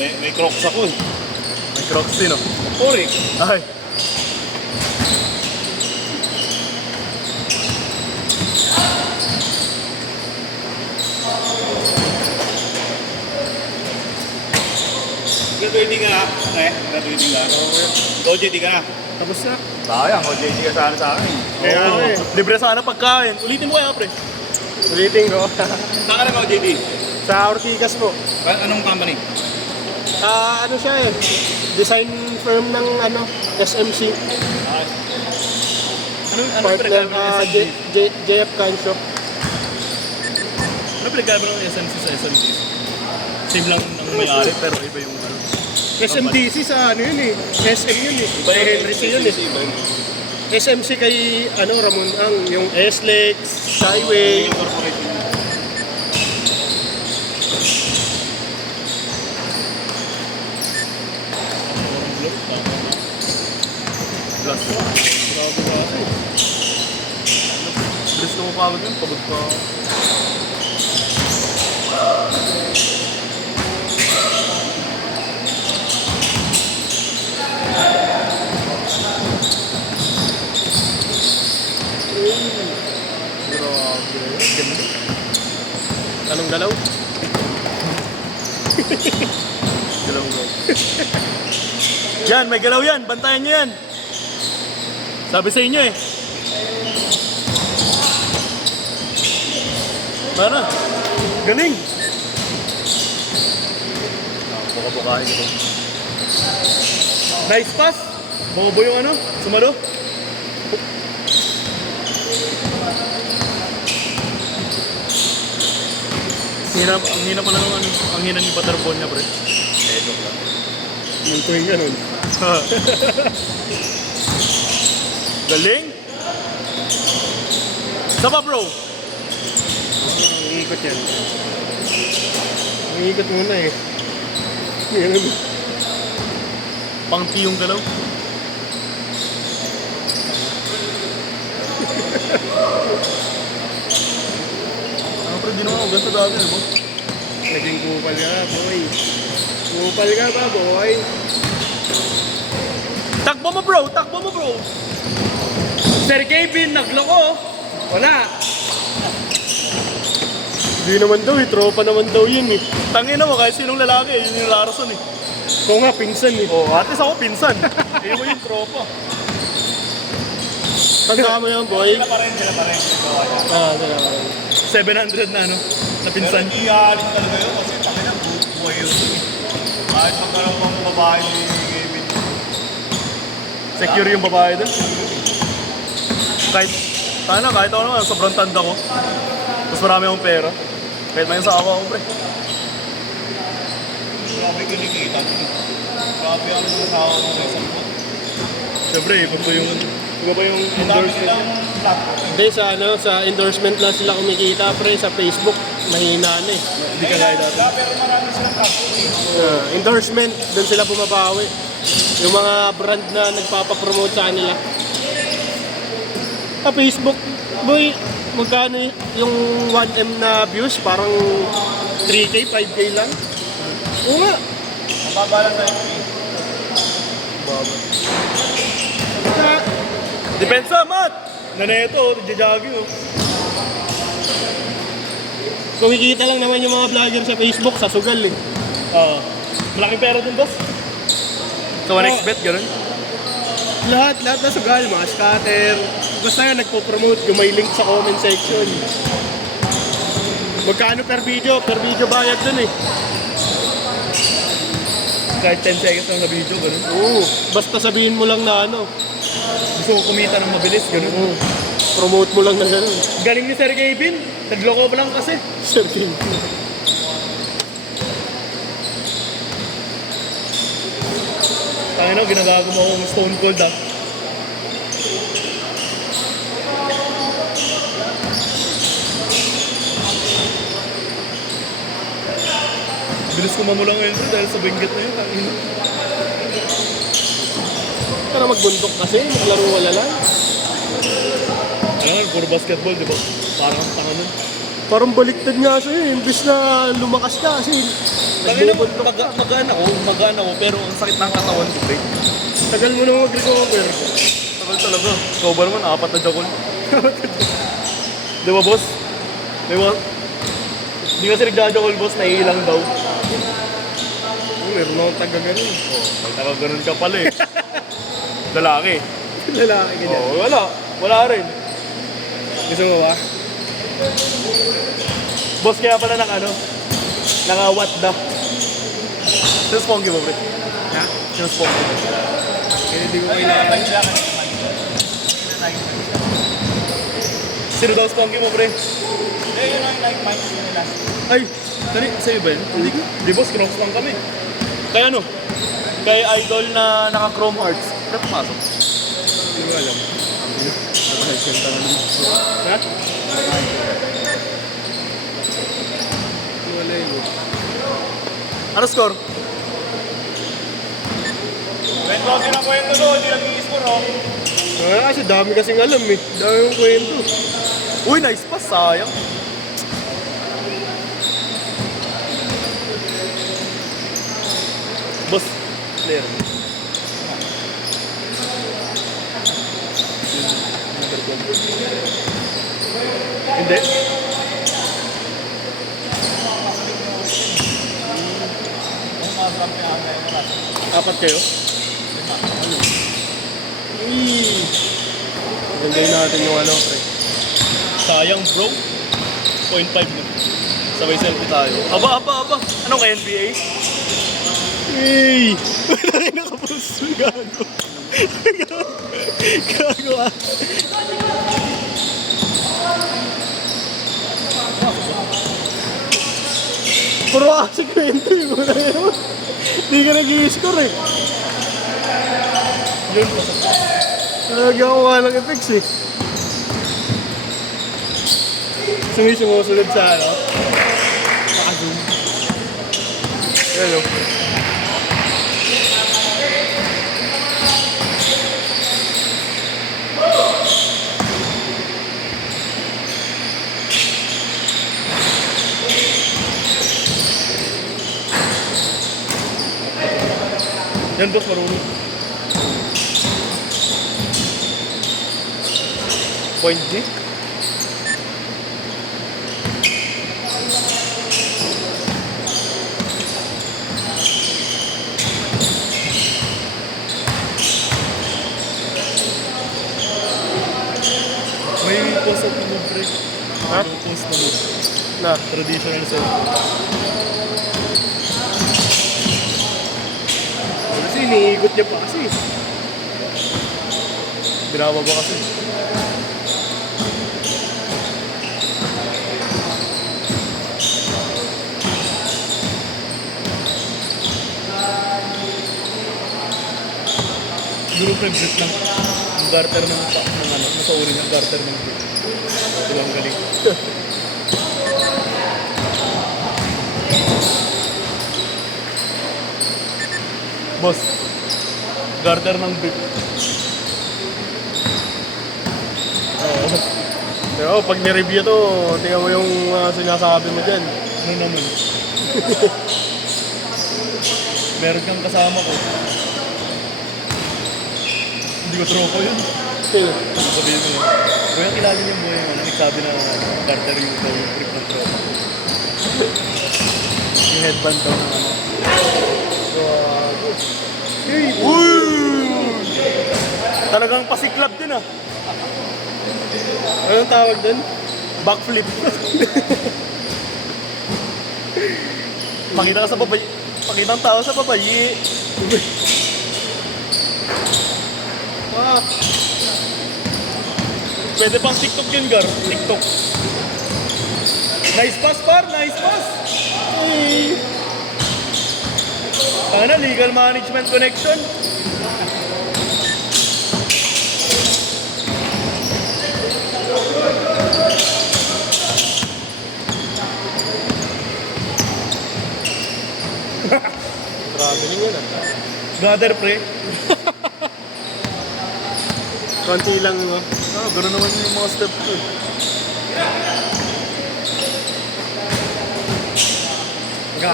May Crocs ako eh. May Crocs din, oh. Pori. Ay. Graduating ka na. Graduating ka. OJT ka na. Tapos na. Sayang, OJT ka sana sa akin. Kaya Oo. nga eh. Libre sana pagkain. Ulitin mo kaya, pre. Ulitin ko. Saan ka na OJT? Sa Ortigas po. Anong company? Ano siya eh. Design firm ng ano, SMC. Ano Partner pinagkaiba ng SMC? JF Can Shop. Ano pinagkaiba ng SMC sa SMC? Same lang ng may-ari, pero iba yung ano. SMDC sa ano yun eh. SM yun eh. Kay Henry C yun eh. SMC kay ano, Ramon Ang. Yung S-Lex, Skyway. Corporation. Plus. Grabe ba eh. Bilis ko mapagod yun, pagod pa. Grabe. Ganda. Anong galaw? Galaw ko. Yan, may galaw yan. Bantayan nyo yan. Sabi sa inyo eh. Mana? Galing. Buka-bukahin ito. Nice pass. Bobo yung ano? Sumalo? Ang hina pala ng ano. Ang hina ni Butterball niya, pre. Joke lang. Yung tuwing ganun. Galing? Saba, bro? Iikot yan. Iikot muna eh. Ganun. Pangti yung galaw. Pre, di naman ako ganito dati, di ba? Naging kupal ka, boy. Kupal ka ba, boy? Takbo mo, bro! Takbo mo, bro! Sir Kevin, nagloko. Wala. Hindi naman daw eh. Tropa naman daw yun eh. Tangina mo, kahit sinong lalaki, yun yung larason eh. Ito nga, pinsan eh. Oh, at least ako pinsan. Iyo mo yung tropa. Tanda mo yan, boy. Sila pa rin. Sila. 700 na, ano? Na pinsan. Pero hindi aalis talaga yun kasi takina buhay yun. Kahit magkaroon ng babae ni Kevin. Secure yung babae dun. Kahit ako naman, sobrang tanda ko. Mas marami akong pera. Kahit may sa ako, pre. Grabe kinikita. Grabe ang nasawa mo sa isang buwan. Siyempre, iba ba yung Ang dami endorsement? silang laptop. Hindi, sa endorsement lang sila kumikita, pre. Sa Facebook, mahina na eh. Hindi ka gaya dati. Pero marami silang laptop. Endorsement, doon sila bumabawi. Yung mga brand na nagpapapromote sa kanila. Sa Facebook, boy, magkano yung 1M na views? Parang 3K, 5K lang. Oo nga. Mababa lang sa FB. Depensa, Matt! Naneto, nagja-jogging, oh. Kumikita lang naman yung mga vlogger sa Facebook, sa sugal eh. Malaking pera dun, boss. So, 1xbet, ganun? Lahat na sugal, mga scatter. Basta nga nagpo-promote, yung may link sa comment section. Magkano per video? Per video bayad dun eh. Kahit 10 seconds lang na video, ganun. Oo, basta sabihin mo lang na ano. Gusto ko kumita ng mabilis, ganun. Oo, promote mo lang na gano'n. Galing ni Sir Kevin. Nagloko pa lang kasi. Sir King. Tangina, ginagago mo akong Stone Cold, ah. Bilis ko mamulang ngayon bro dahil sa binggit na yun. Tangina. Para magbundok kasi, maglaro wala lang. Ayan, puro basketball, di ba? Parang tanga nun. Parang baliktad nga sa'yo, imbis na lumakas ka kasi Tangina mo, nag-double talk ka. magaan ako, pero ang sakit ng katawan ko, pre. Tagal mo na mag-recover. Tagal talaga. Ikaw ba naman, 4 na jakol. Di ba, boss? Di ba? Di kasi nagjajakol, boss, naiilang daw. Meron akong taga-ganon. May taga-ganun ka pala eh. Lalaki. Lalaki ka dyan. Wala rin. Gusto mo ba? Boss, kaya pala naka-what the? Sino spongy mo, pre? Ha? Sino spongy mo? Kaya hindi ko kailangan. Sino daw spongy mo, pre? Eh, yun ang like mic nila. Ay, sa'yo ba yun? Hindi ko. Di, boss, cross lang kami. Kaya kay idol na naka-chrome hearts. Pre, pumasok. Hindi ko alam. Ha? Wala yun. Ano score? Kwento din ang kwento doon, hindi nag-i-score, oh. Kasi dami kasing alam eh. Dami yung kwento. Uy, nice pass, sayang. Boss, player. Hindi. Apat kayo? Gandayin natin yung pre. Sayang, bro. 0.5 na. Sabay selfie tayo. Aba. Ano ka, NBA? Hey! Wala rin nakapuso. Gago. Gago ah. Puro kasi kwento eh. Wala yun. Hindi ka nag-i-score eh. Yun. Nalagyan ko nga ng effects eh. Sumusunod sa Naka-zoom. Yan o. Yan, boss, marunong. Point G? May post up na pre. Ha? May post na mo. Na. Traditional set. Kasi iniikot niya pa kasi. Binawa ba kasi? Siguro pre-grip lang. Ang garter ng nasa uri ng garter ng grip. Ito lang galing. Boss, garter ng grip. Pero pag nireview to, tingnan mo yung sinasabi mo dyan. Ano naman? Meron kang kasama ko. Hindi ko tropa yun. Sino? Sabihin mo yun. Kuya, kilala niyo yung boy mo na nagsabi na garter yung daw yung trip ng tropa. Yung headband daw ng ano. Hey! Talagang pasiklab din ah. Anong tawag dun? Backflip. Pakita ka sa babayi. Pakita ang tao sa babayi. Ah! Pwede pang TikTok yun, Gar. TikTok. Nice pass, par. Nice pass. Hey! Ano, legal management connection. Traveling yun ah. Gather, pre. Konti lang no. Gano'n naman yung mga step ko eh.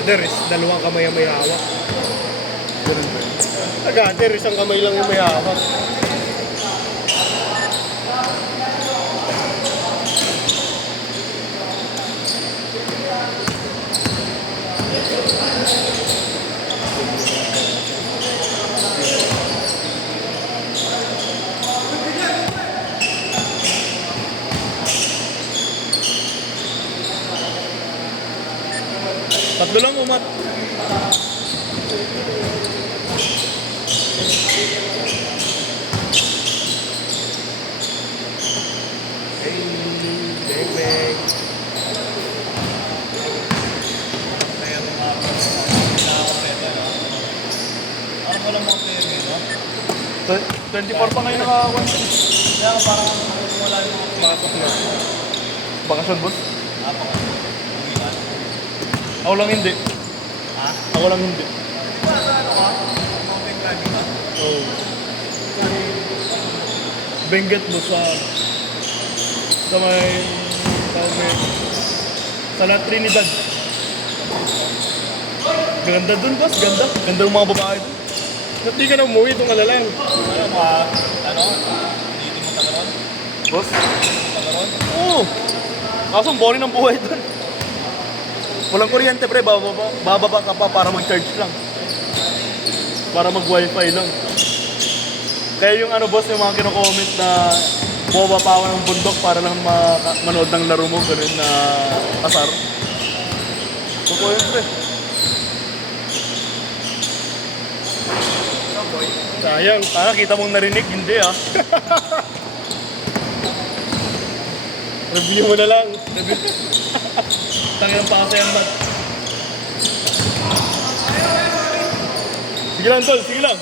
gather is dalawang kamay ang may hawak. Ganun ba? Sa gather, isang kamay lang yung may hawak. Tatlo lang umat. Hey, bang bang. Kaya mga nakakapeta, no? Parang walang mga pera, no? 24 pa ngayon naka-1. Kaya ka parang wala yung mga Pasok na. Bakasyon, boss? Uwian. Ako lang hindi. Ha? Ako lang hindi. Diba sa ano ka? Mountain climbing ka? Oh. Benguet, boss, sa may tawag mo yun, sa La Trinidad. Ganda dun, boss. Ganda. Ganda ng mga babae dun. Ba't di ka na umuwi itong alalang? Ano mga, ano? Dito mo tagaron? Boss? Tagaron? Oo. Kaso ang boring ng buhay dun. Walang kuryente, pre. Bababa ka pa para mag-charge lang. Para mag-wifi lang. Kaya yung ano, boss, yung mga kino-comment na bumaba pa ako ng bundok para lang manood ng laro mo, ganun na asar. Totoo yun, pre. Sayang. Sana kita mong narinig, hindi ah. Review mo na lang. Tangin ang pasayan mat. Sige lang, tol. Sige lang.